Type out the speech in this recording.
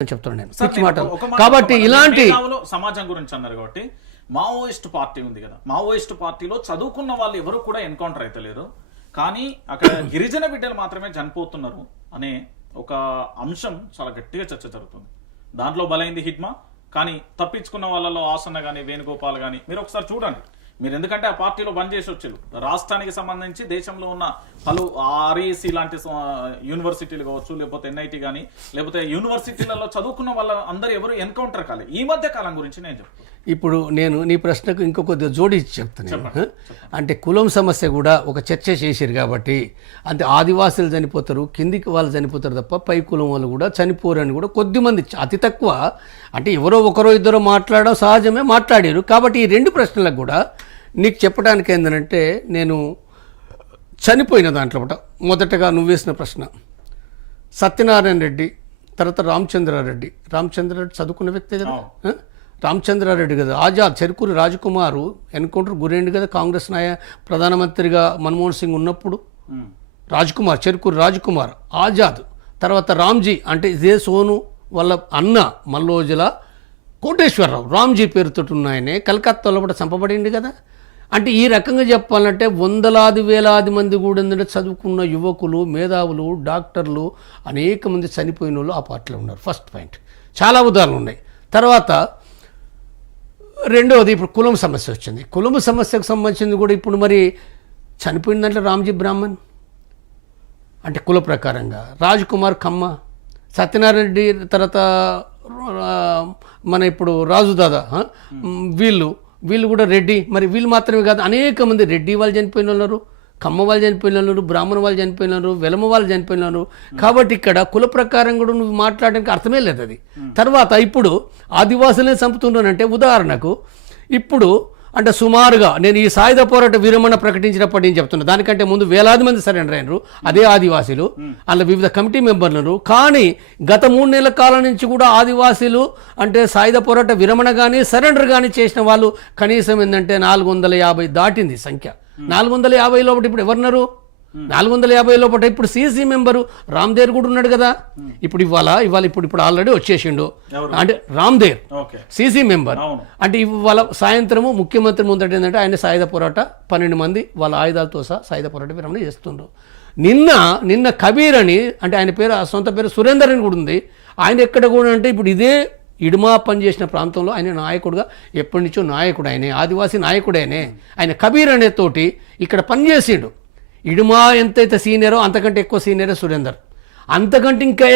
అని చెప్తున్నాను నేను. పిచ్చి మాటలు. కాబట్టి. ఇలాంటి సమాజం గురించి అన్నారు కాబట్టి మావోయిస్ట్ పార్టీ ఉంది కదా. మావోయిస్ట్ పార్టీలో చదువుకున్న వాళ్ళు ఎవరు కూడా ఎన్కౌంటర్ అయితే లేరు. కానీ అక్కడ గిరిజన బిడ్డలు మాత్రమే చనిపోతున్నారు అనే ఒక అంశం చాలా గట్టిగా చర్చ జరుగుతుంది. దాంట్లో బలైంది హిట్మా. కానీ తప్పించుకున్న వాళ్ళలో ఆసన్న గాని వేణుగోపాల్ గాని మీరు ఒకసారి చూడండి. మీరు ఎందుకంటే ఆ పార్టీలో బంద్ చేసి వచ్చారు. రాష్ట్రానికి సంబంధించి దేశంలో ఉన్న పలు ఆర్ఈసి లాంటి స- యూనివర్సిటీలు కావచ్చు లేకపోతే ఎన్ఐటి కానీ లేకపోతే యూనివర్సిటీలలో చదువుకున్న వాళ్ళ అందరు ఎవరు ఎన్కౌంటర్ కాలేదు. ఈ మధ్య కాలం గురించి నేను చెప్తాను ఇప్పుడు నేను నీ ప్రశ్నకు ఇంకో కొద్దిగా జోడించి చెప్తాను. నేను. అంటే కులం సమస్య కూడా ఒక చర్చ చేశారు కాబట్టి అంటే ఆదివాసులు చనిపోతారు కిందికి వాళ్ళు చనిపోతారు తప్ప పై కులం వాళ్ళు కూడా చనిపోరు అని కూడా కొద్దిమంది అతి తక్కువ. అంటే ఎవరో ఒకరో ఇద్దరో మాట్లాడడం సహజమే మాట్లాడారు. కాబట్టి ఈ రెండు ప్రశ్నలకు కూడా నీకు చెప్పడానికి ఏంటంటే నేను చనిపోయిన దాంట్లో ఒకట మొదటగా నువ్వు వేసిన ప్రశ్న. సత్యనారాయణ రెడ్డి తర్వాత రామచంద్రారెడ్డి. రామచంద్రారెడ్డి చదువుకున్న వ్యక్తే కదా? రామచంద్రారెడ్డి కదా. ఆజాద్ చెరుకూరి రాజకుమారు ఎన్కౌంటర్ గురైంది కదా కాంగ్రెస్ నాయ ప్రధానమంత్రిగా మన్మోహన్ సింగ్ ఉన్నప్పుడు. రాజ్కుమార్ చెరుకూరి రాజ్కుమార్ ఆజాద్. తర్వాత రామ్జీ అంటే ఇదే సోను వాళ్ళ అన్న మల్లోజుల కోటేశ్వరరావు. రామ్జీ పేరుతో ఉన్నాయనే కలకత్తాలో కూడా చంపబడింది కదా? అంటే ఈ రకంగా చెప్పాలంటే వందలాది వేలాది మంది కూడా ఏంటంటే చదువుకున్న యువకులు మేధావులు డాక్టర్లు అనేక మంది చనిపోయిన వాళ్ళు ఆ పార్టీలో ఉన్నారు. ఫస్ట్ పాయింట్ చాలా ఉదాహరణలు ఉన్నాయి. తర్వాత రెండవది ఇప్పుడు కులం సమస్య వచ్చింది. కులం సమస్యకు సంబంధించింది కూడా ఇప్పుడు మరి చనిపోయిన దాంట్లో రామ్జీ బ్రాహ్మణ్? అంటే కుల ప్రకారంగా. రాజ్ కుమార్ ఖమ్మ సత్యనారాయణ రెడ్డి తర్వాత మన ఇప్పుడు రాజు దాదా వీళ్ళు వీళ్ళు కూడా రెడ్డి. మరి వీళ్ళు మాత్రమే కాదు అనేక మంది రెడ్డి వాళ్ళు చనిపోయిన ఉన్నారు కమ్మ వాళ్ళు చనిపోయిన ఉన్నారు, బ్రాహ్మణ వాళ్ళు చనిపోయిన ఉన్నారు, వెలమ వాళ్ళు చనిపోయిన ఉన్నారు. కాబట్టి ఇక్కడ కుల ప్రకారం కూడా నువ్వు మాట్లాడడానికి అర్థమే లేదు అది. తర్వాత ఇప్పుడు ఆదివాసులనే చంపుతున్నానంటే ఉదాహరణకు ఇప్పుడు అంటే సుమారుగా నేను ఈ సాయుధ పోరాట విరమణ ప్రకటించినప్పటి నుంచి చెప్తున్నా. దానికంటే ముందు వేలాది మంది సరెండర్ అయినరు అదే ఆదివాసీలు అందులో వివిధ కమిటీ మెంబర్లు కానీ గత మూడు నెలల కాలం నుంచి కూడా ఆదివాసీలు అంటే సాయుధ పోరాట విరమణ కానీ సరెండర్ కానీ చేసిన వాళ్ళు కనీసం ఏంటంటే నాలుగు వందల యాభై దాటింది సంఖ్య. నాలుగు వందల యాభై లోపల ఇప్పుడు ఎవరున్నారు? నాలుగు వందల యాభై లోపల ఇప్పుడు సీసీ మెంబరు రామ్దేర్ కూడా ఉన్నాడు కదా. ఇప్పుడు ఇవాళ ఇవాళ ఇప్పుడు ఇప్పుడు ఆల్రెడీ వచ్చేసిండు? అంటే రామ్దేర్ సీసీ మెంబర్. అంటే ఇవాళ సాయంత్రము ముఖ్యమంత్రి ముందట ఏంటంటే ఆయన సాయుధ పోరాట పన్నెండు మంది వాళ్ళ ఆయుధాలతో సహా సాయుధ పోరాట విరమణ చేస్తుండ్రు. నిన్న నిన్న కబీర్ అని అంటే ఆయన పేరు సొంత పేరు సురేందర్ అని కూడా ఉంది. ఆయన ఎక్కడ కూడా అంటే ఇప్పుడు ఇదే ఇడుమా పనిచేసిన ప్రాంతంలో ఆయన నాయకుడుగా ఎప్పటి నుంచో నాయకుడు ఆయనే ఆదివాసీ నాయకుడైనే. ఆయన కబీర్ అనే తోటి ఇక్కడ పనిచేసిండు. ఇడుమా ఎంతైతే సీనియరో అంతకంటే ఎక్కువ సీనియరే సురేందర్. అంతకంటే ఇంకా